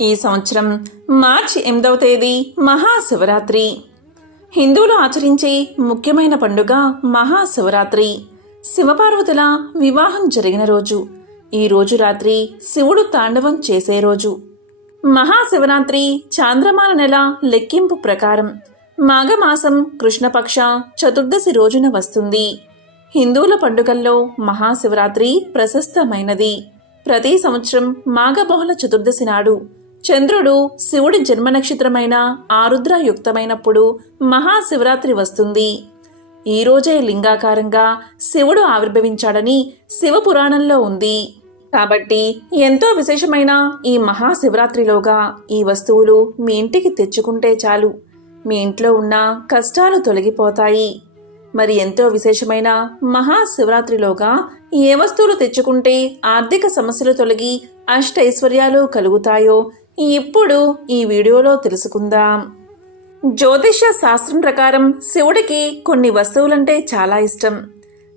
ఈ సంవత్సరం మార్చి ఎనిమిదవ తేదీ మహాశివరాత్రి. హిందువులు ఆచరించే ముఖ్యమైన పండుగ మహాశివరాత్రి. శివపార్వతుల వివాహం జరిగిన రోజు. ఈ రోజు రాత్రి శివుడు తాండవం చేసే రోజు. మహాశివరాత్రి చాంద్రమాన నెల లెక్కింపు ప్రకారం మాఘమాసం కృష్ణపక్ష చతుర్దశి రోజున వస్తుంది. హిందువుల పండుగల్లో మహాశివరాత్రి ప్రశస్తమైనది. ప్రతి సంవత్సరం మాఘబహుళ చతుర్దశి నాడు చంద్రుడు శివుడి జన్మ నక్షత్రమైన ఆరుద్ర యుక్తమైనప్పుడు మహాశివరాత్రి వస్తుంది. ఈ రోజే లింగాకారంగా శివుడు ఆవిర్భవించాడని శివపురాణంలో ఉంది. కాబట్టి ఎంతో విశేషమైన ఈ మహాశివరాత్రిలోగా ఈ వస్తువులు మీ ఇంటికి తెచ్చుకుంటే చాలు. మీ ఇంట్లో ఉన్న కష్టాలు తొలగిపోతాయి. మరి ఎంతో విశేషమైన మహాశివరాత్రిలోగా ఏ వస్తువులు తెచ్చుకుంటే ఆర్థిక సమస్యలు తొలగి అష్టైశ్వర్యాలు కలుగుతాయో ఇప్పుడు ఈ వీడియోలో తెలుసుకుందాం. జ్యోతిష్య శాస్త్రం ప్రకారం శివుడికి కొన్ని వస్తువులంటే చాలా ఇష్టం.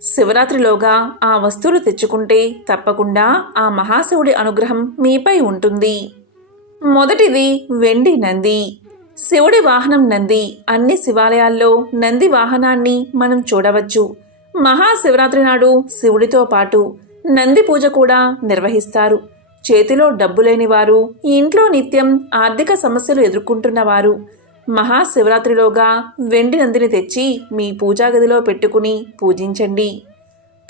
శివరాత్రిలోగా ఆ వస్తువులు తెచ్చుకుంటే తప్పకుండా ఆ మహాశివుడి అనుగ్రహం మీపై ఉంటుంది. మొదటిది వెండి నంది. శివుడి వాహనం నంది. అన్ని శివాలయాల్లో నంది వాహనాన్ని మనం చూడవచ్చు. మహాశివరాత్రి నాడు శివుడితో పాటు నంది పూజ కూడా నిర్వహిస్తారు. చేతిలో డబ్బు లేని వారు ఇంట్లో నిత్యం ఆర్థిక సమస్యలు ఎదుర్కొంటున్నవారు. మహాశివరాత్రిలోగా వెండి నందిని తెచ్చి మీ పూజా గదిలో పెట్టుకుని పూజించండి.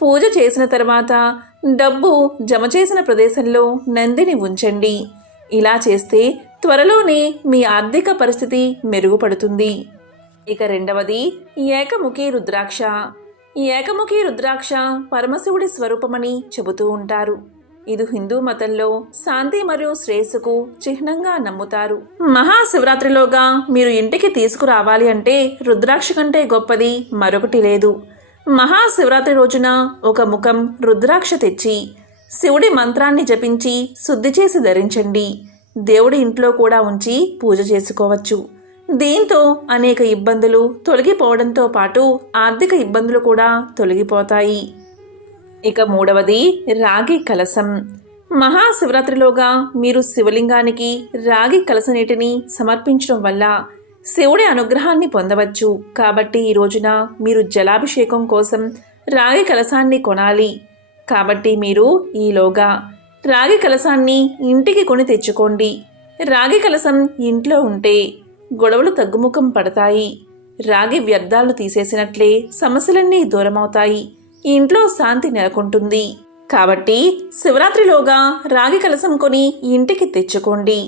పూజ చేసిన తర్వాత డబ్బు జమ చేసిన ప్రదేశంలో నందిని ఉంచండి. ఇలా చేస్తే త్వరలోనే మీ ఆర్థిక పరిస్థితి మెరుగుపడుతుంది. ఇక రెండవది ఏకముఖి రుద్రాక్ష. ఏకముఖి రుద్రాక్ష పరమశివుడి స్వరూపమని చెబుతూ ఉంటారు. ఇది హిందూ మతంలో శాంతి మరియు శ్రేయస్సుకు చిహ్నంగా నమ్ముతారు. మహాశివరాత్రిలోగా మీరు ఇంటికి తీసుకురావాలి అంటే రుద్రాక్ష కంటే గొప్పది మరొకటి లేదు. మహాశివరాత్రి రోజున ఒక ముఖం రుద్రాక్ష తెచ్చి శివుడి మంత్రాన్ని జపించి శుద్ధి చేసి ధరించండి. దేవుడి ఇంట్లో కూడా ఉంచి పూజ చేసుకోవచ్చు. దీంతో అనేక ఇబ్బందులు తొలగిపోవడంతో పాటు ఆర్థిక ఇబ్బందులు కూడా తొలగిపోతాయి. ఇక మూడవది రాగి కలసం. మహాశివరాత్రిలోగా మీరు శివలింగానికి రాగి కలస నీటిని సమర్పించడం వల్ల శివుడి అనుగ్రహాన్ని పొందవచ్చు. కాబట్టి ఈ రోజున మీరు జలాభిషేకం కోసం రాగి కలసాన్ని కొనాలి. కాబట్టి మీరు ఈలోగా రాగి కలసాన్ని ఇంటికి కొని తెచ్చుకోండి. రాగి కలసం ఇంట్లో ఉంటే గొడవలు తగ్గుముఖం పడతాయి. రాగి వ్యర్థాలు తీసేసినట్లే సమస్యలన్నీ దూరమవుతాయి. ఇంట్లో శాంతి నెలకొంటుంది. కాబట్టి శివరాత్రిలోగా రాగి కలసం కొని ఇంటికి తెచ్చుకోండి.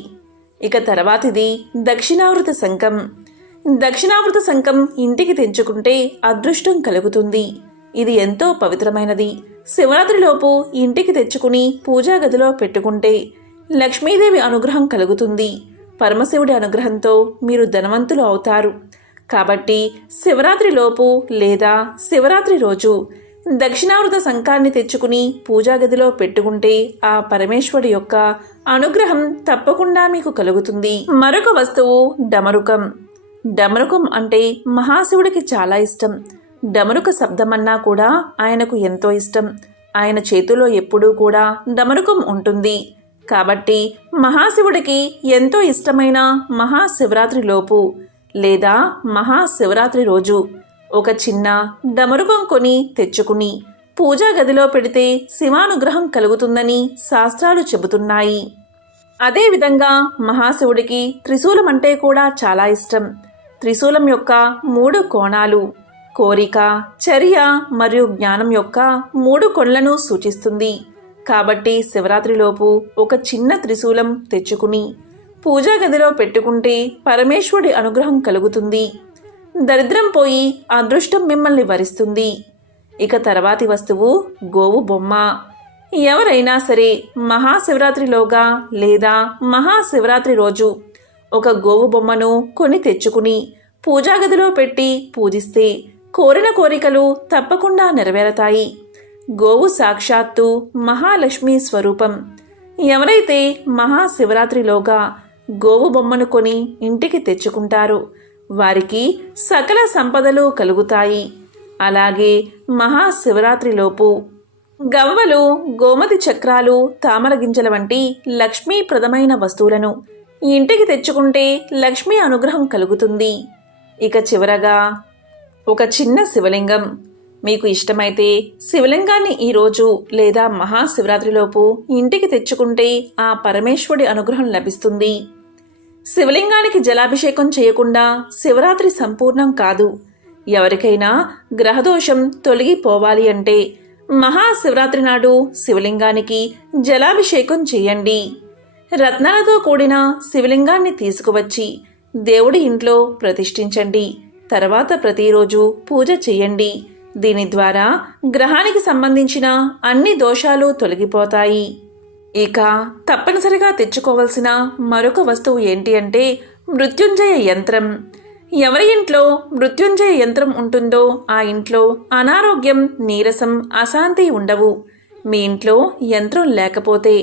ఇక తర్వాతిది దక్షిణావృత శంఖం దక్షిణావృత శంఖం ఇంటికి తెచ్చుకుంటే అదృష్టం కలుగుతుంది. ఇది ఎంతో పవిత్రమైనది. శివరాత్రిలోపు ఇంటికి తెచ్చుకుని పూజా గదిలో పెట్టుకుంటే లక్ష్మీదేవి అనుగ్రహం కలుగుతుంది. పరమశివుడి అనుగ్రహంతో మీరు ధనవంతులు అవుతారు. కాబట్టి శివరాత్రిలోపు లేదా శివరాత్రి రోజు దక్షిణావృత శంఖాన్ని తెచ్చుకుని పూజా గదిలో పెట్టుకుంటే ఆ పరమేశ్వరుడి యొక్క అనుగ్రహం తప్పకుండా మీకు కలుగుతుంది. మరొక వస్తువు డమరుకం. డమరుకం అంటే మహాశివుడికి చాలా ఇష్టం. డమరుక శబ్దమన్నా కూడా ఆయనకు ఎంతో ఇష్టం. ఆయన చేతిలో ఎప్పుడూ కూడా డమరుకం ఉంటుంది. కాబట్టి మహాశివుడికి ఎంతో ఇష్టమైన మహాశివరాత్రి లోపు లేదా మహాశివరాత్రి రోజు ఒక చిన్న డమరుకం కొని తెచ్చుకుని పూజా గదిలో పెడితే శివానుగ్రహం కలుగుతుందని శాస్త్రాలు చెబుతున్నాయి. అదేవిధంగా మహాశివుడికి త్రిశూలం అంటే కూడా చాలా ఇష్టం. త్రిశూలం యొక్క మూడు కోణాలు కోరిక చర్య మరియు జ్ఞానం యొక్క మూడు కొళ్ళను సూచిస్తుంది. కాబట్టి శివరాత్రిలోపు ఒక చిన్న త్రిశూలం తెచ్చుకుని పూజా గదిలో పెట్టుకుంటే పరమేశ్వరుడి అనుగ్రహం కలుగుతుంది. దరిద్రం పోయి అదృష్టం మిమ్మల్ని వరిస్తుంది. ఇక తర్వాతి వస్తువు గోవు బొమ్మ. ఎవరైనా సరే మహాశివరాత్రిలోగా లేదా మహాశివరాత్రి రోజు ఒక గోవు బొమ్మను కొని తెచ్చుకుని పూజాగదిలో పెట్టి పూజిస్తే కోరిన కోరికలు తప్పకుండా నెరవేరతాయి. గోవు సాక్షాత్తు మహాలక్ష్మి స్వరూపం. ఎవరైతే మహాశివరాత్రిలోగా గోవు బొమ్మను కొని ఇంటికి తెచ్చుకుంటారో వారికి సకల సంపదలు కలుగుతాయి. అలాగే మహాశివరాత్రిలోపు గవ్వలు గోమతి చక్రాలు తామర గింజల వంటి లక్ష్మీప్రదమైన వస్తువులను ఇంటికి తెచ్చుకుంటే లక్ష్మీ అనుగ్రహం కలుగుతుంది. ఇక చివరగా ఒక చిన్న శివలింగం. మీకు ఇష్టమైతే శివలింగాన్ని ఈరోజు లేదా మహాశివరాత్రిలోపు ఇంటికి తెచ్చుకుంటే ఆ పరమేశ్వరుడి అనుగ్రహం లభిస్తుంది. శివలింగానికి జలాభిషేకం చేయకుండా శివరాత్రి సంపూర్ణం కాదు. ఎవరికైనా గ్రహదోషం తొలగిపోవాలి అంటే మహాశివరాత్రి నాడు శివలింగానికి జలాభిషేకం చేయండి. రత్నాలతో కూడిన శివలింగాన్ని తీసుకువచ్చి దేవుడి ఇంట్లో ప్రతిష్ఠించండి. తర్వాత ప్రతిరోజు పూజ చేయండి. దీని ద్వారా గ్రహానికి సంబంధించిన అన్ని దోషాలు తొలగిపోతాయి. ఇక తప్పనిసరిగా తెచ్చుకోవలసిన మరొక వస్తువు ఏంటి అంటే మృత్యుంజయ యంత్రం. ఎవరి ఇంట్లో మృత్యుంజయ యంత్రం ఉంటుందో ఆ ఇంట్లో అనారోగ్యం నీరసం అశాంతి ఉండవు. మీ ఇంట్లో యంత్రం లేకపోతే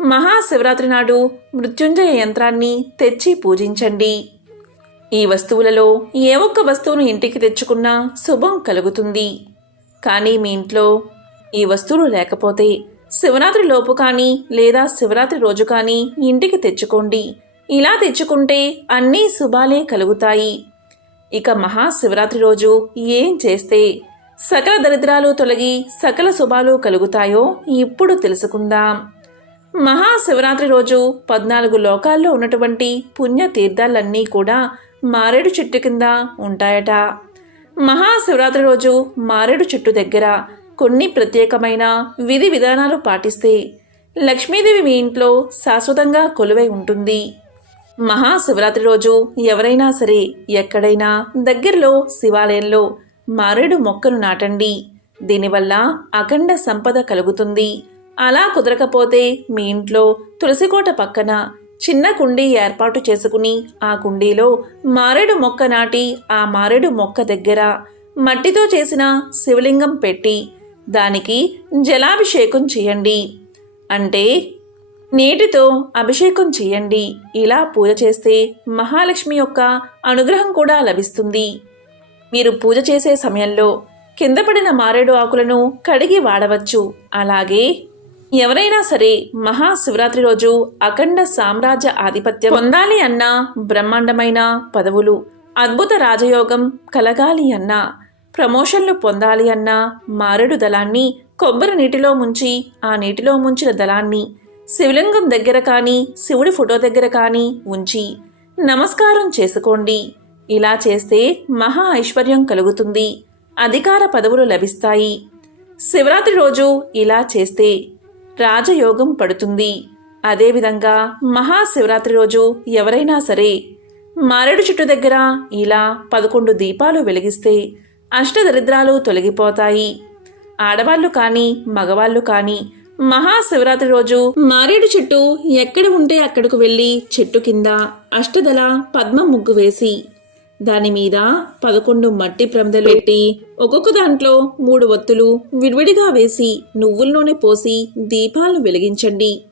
మహాశివరాత్రి నాడు మృత్యుంజయ యంత్రాన్ని తెచ్చి పూజించండి. ఈ వస్తువులలో ఏ ఒక్క వస్తువును ఇంటికి తెచ్చుకున్నా శుభం కలుగుతుంది. కానీ మీ ఇంట్లో ఈ వస్తువులు లేకపోతే శివరాత్రి లోపు కానీ లేదా శివరాత్రి రోజు కానీ ఇంటికి తెచ్చుకోండి. ఇలా తెచ్చుకుంటే అన్నీ శుభాలే కలుగుతాయి. ఇక మహాశివరాత్రి రోజు ఏం చేస్తే సకల దరిద్రాలు తొలగి సకల శుభాలు కలుగుతాయో ఇప్పుడు తెలుసుకుందాం. మహాశివరాత్రి రోజు పద్నాలుగు లోకాల్లో ఉన్నటువంటి పుణ్య తీర్థాలన్నీ కూడా మారేడు చెట్టు కింద ఉంటాయట. మహాశివరాత్రి రోజు మారేడు చెట్టు దగ్గర కొన్ని ప్రత్యేకమైన విధి విధానాలు పాటిస్తే లక్ష్మీదేవి మీ ఇంట్లో శాశ్వతంగా కొలువై ఉంటుంది. మహాశివరాత్రి రోజు ఎవరైనా సరే ఎక్కడైనా దగ్గరలో శివాలయంలో మారేడు మొక్కను నాటండి. దీనివల్ల అఖండ సంపద కలుగుతుంది. అలా కుదరకపోతే మీ ఇంట్లో తులసికోట పక్కన చిన్న కుండీ ఏర్పాటు చేసుకుని ఆ కుండీలో మారేడు మొక్క నాటి ఆ మారేడు మొక్క దగ్గర మట్టితో చేసిన శివలింగం పెట్టి దానికి జలాభిషేకం చేయండి. అంటే నీటితో అభిషేకం చేయండి. ఇలా పూజ చేస్తే మహాలక్ష్మి యొక్క అనుగ్రహం కూడా లభిస్తుంది. మీరు పూజ చేసే సమయంలో కింద పడిన మారేడు ఆకులను కడిగి వాడవచ్చు. అలాగే ఎవరైనా సరే మహాశివరాత్రి రోజు అఖండ సామ్రాజ్య ఆధిపత్యం పొందాలి అన్నా బ్రహ్మాండమైన పదవులు అద్భుత రాజయోగం కలగాలి అన్నా ప్రమోషన్లు పొందాలి అన్న మారేడు దళాన్ని కొబ్బరి నీటిలో ముంచి ఆ నీటిలో ముంచిన దళాన్ని శివలింగం దగ్గర కానీ శివుడి ఫోటో దగ్గర కానీ ఉంచి నమస్కారం చేసుకోండి. ఇలా చేస్తే మహా ఐశ్వర్యం కలుగుతుంది. అధికార పదవులు లభిస్తాయి. శివరాత్రి రోజు ఇలా చేస్తే రాజయోగం పడుతుంది. అదేవిధంగా మహాశివరాత్రి రోజు ఎవరైనా సరే మారేడు చెట్టు దగ్గర ఇలా పదకొండు దీపాలు వెలిగిస్తే అష్టదరిద్రాలు తొలగిపోతాయి. ఆడవాళ్ళు కానీ మగవాళ్ళు కానీ మహాశివరాత్రి రోజు మారేడు చెట్టు ఎక్కడ ఉంటే అక్కడకు వెళ్ళి చెట్టు కింద అష్టదల పద్మ ముగ్గు వేసి దాని మీద పదకొండు మట్టి ప్రమిదలు పెట్టి ఒక్కొక్క దాంట్లో మూడు ఒత్తులు విడివిడిగా వేసి నువ్వుల నూనె పోసి దీపాలను వెలిగించండి.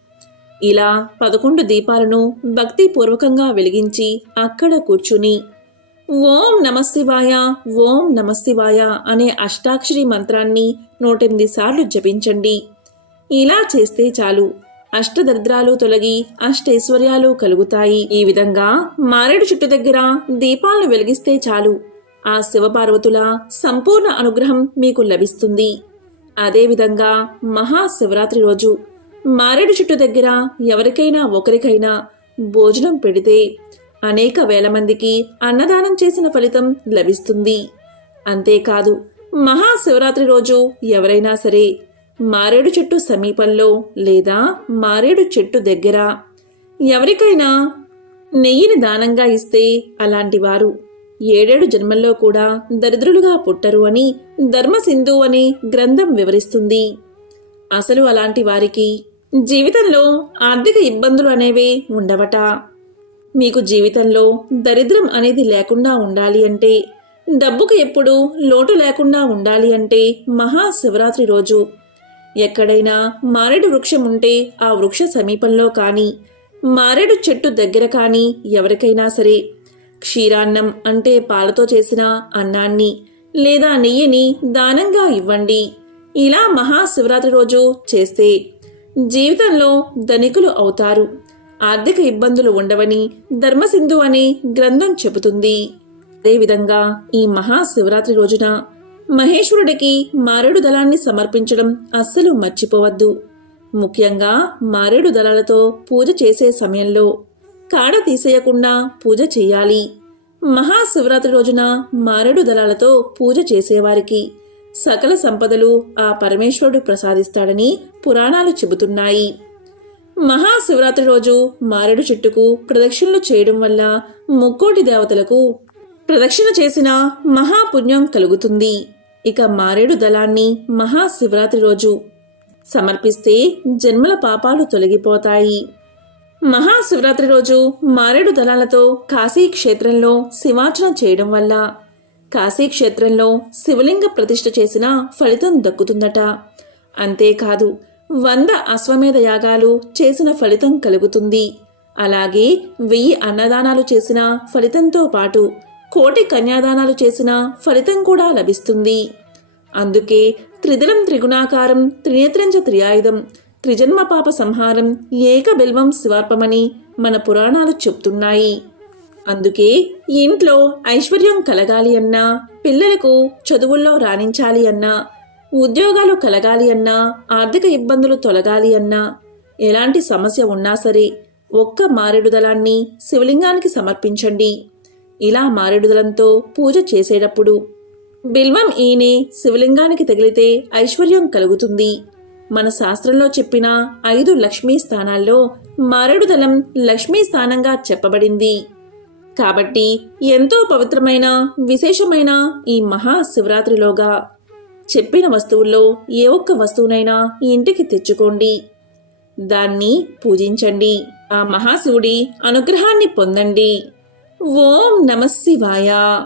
ఇలా పదకొండు దీపాలను భక్తిపూర్వకంగా వెలిగించి అక్కడ కూర్చుని ఓం నమశివాయ ఓం నమశివాయ అనే అష్టాక్షరి మంత్రాన్ని నూటెనిమిది సార్లు జపించండి. ఇలా చేస్తే చాలు. అష్టదరిద్రాలు తొలగి అష్టైశ్వర్యాలు కలుగుతాయి. ఈ విధంగా మారేడు చెట్టు దగ్గర దీపాలను వెలిగిస్తే చాలు. ఆ శివపార్వతుల సంపూర్ణ అనుగ్రహం మీకు లభిస్తుంది. అదేవిధంగా మహాశివరాత్రి రోజు మారేడు చెట్టు దగ్గర ఎవరికైనా ఒకరికైనా భోజనం పెడితే అనేక వేల మందికి అన్నదానం చేసిన ఫలితం లభిస్తుంది. అంతేకాదు మహాశివరాత్రి రోజు ఎవరైనా సరే మారేడు చెట్టు సమీపంలో లేదా మారేడు చెట్టు దగ్గర ఎవరికైనా నెయ్యిని దానంగా ఇస్తే అలాంటి వారు ఏడేడు జన్మల్లో కూడా దరిద్రులుగా పుట్టరు అని ధర్మసింధు అనే గ్రంథం వివరిస్తుంది. అసలు అలాంటి వారికి జీవితంలో ఆర్థిక ఇబ్బందులు అనేవే ఉండవట. మీకు జీవితంలో దరిద్రం అనేది లేకుండా ఉండాలి అంటే డబ్బుకు ఎప్పుడు లోటు లేకుండా ఉండాలి అంటే మహాశివరాత్రి రోజు. ఎక్కడైనా మారేడు వృక్షం ఉంటే ఆ వృక్ష సమీపంలో కానీ మారేడు చెట్టు దగ్గర కానీ ఎవరికైనా సరే క్షీరాన్నం అంటే పాలతో చేసిన అన్నాన్ని లేదా నెయ్యిని దానంగా ఇవ్వండి. ఇలా మహాశివరాత్రి రోజు చేస్తే జీవితంలో ధనికులు అవుతారు. ఆర్థిక ఇబ్బందులు ఉండవని ధర్మసింధు అనే గ్రంథం చెబుతుంది. అదేవిధంగా ఈ మహాశివరాత్రి రోజున మహేశ్వరుడికి మారేడు దళాన్ని సమర్పించడం అస్సలు మర్చిపోవద్దు. ముఖ్యంగా మారేడు దళాలతో పూజ చేసే సమయంలో కాడ తీసేయకుండా పూజ చేయాలి. మహాశివరాత్రి రోజున మారేడు దళాలతో పూజ చేసేవారికి సకల సంపదలు ఆ పరమేశ్వరుడు ప్రసాదిస్తాడని పురాణాలు చెబుతున్నాయి. మహాశివరాత్రి రోజు మారేడు చెట్టుకు ప్రదక్షిణలు చేయడం వల్ల ముక్కోటి దేవతలకు ప్రదక్షిణ చేసిన మహాపుణ్యం కలుగుతుంది. ఇక మారేడు దళాన్ని మహాశివరాత్రి రోజు సమర్పిస్తే జన్మల పాపాలు తొలగిపోతాయి. మహాశివరాత్రి రోజు మారేడు దళాలతో కాశీ క్షేత్రంలో శివార్చన చేయడం వల్ల కాశీ క్షేత్రంలో శివలింగ ప్రతిష్ఠ చేసిన ఫలితం దక్కుతుందట. అంతేకాదు వంద అశ్వమేధ యాగాలు చేసిన ఫలితం కలుగుతుంది. అలాగే వెయ్యి అన్నదానాలు చేసిన ఫలితంతో పాటు కోటి కన్యాదానాలు చేసిన ఫలితం కూడా లభిస్తుంది. అందుకే త్రిదలం త్రిగుణాకారం త్రినేత్రంచ త్రియాయుధం త్రిజన్మ పాప సంహారం ఏక బిల్వం శివార్పమని మన పురాణాలు చెప్తున్నాయి. అందుకే ఇంట్లో ఐశ్వర్యం కలగాలి అన్నా పిల్లలకు చదువుల్లో రాణించాలి అన్నా ఉద్యోగాలు కలగాలి అన్నా ఆర్థిక ఇబ్బందులు తొలగాలి అన్నా ఎలాంటి సమస్య ఉన్నా సరే ఒక్క మారేడుదలాన్ని శివలింగానికి సమర్పించండి. ఇలా మారేడుదలంతో పూజ చేసేటప్పుడు బిల్వం ఈనే శివలింగానికి తగిలితే ఐశ్వర్యం కలుగుతుంది. మన శాస్త్రంలో చెప్పిన ఐదు లక్ష్మీ స్థానాల్లో మారేడుదలం లక్ష్మీ స్థానంగా చెప్పబడింది. కాబట్టి ఎంతో పవిత్రమైన విశేషమైన ఈ మహాశివరాత్రిలోగా చెప్పిన వస్తువుల్లో ఏ ఒక్క వస్తువునైనా ఇంటికి తెచ్చుకోండి. దాన్ని పూజించండి. ఆ మహాశివుడి అనుగ్రహాన్ని పొందండి. ఓం నమ శివాయ.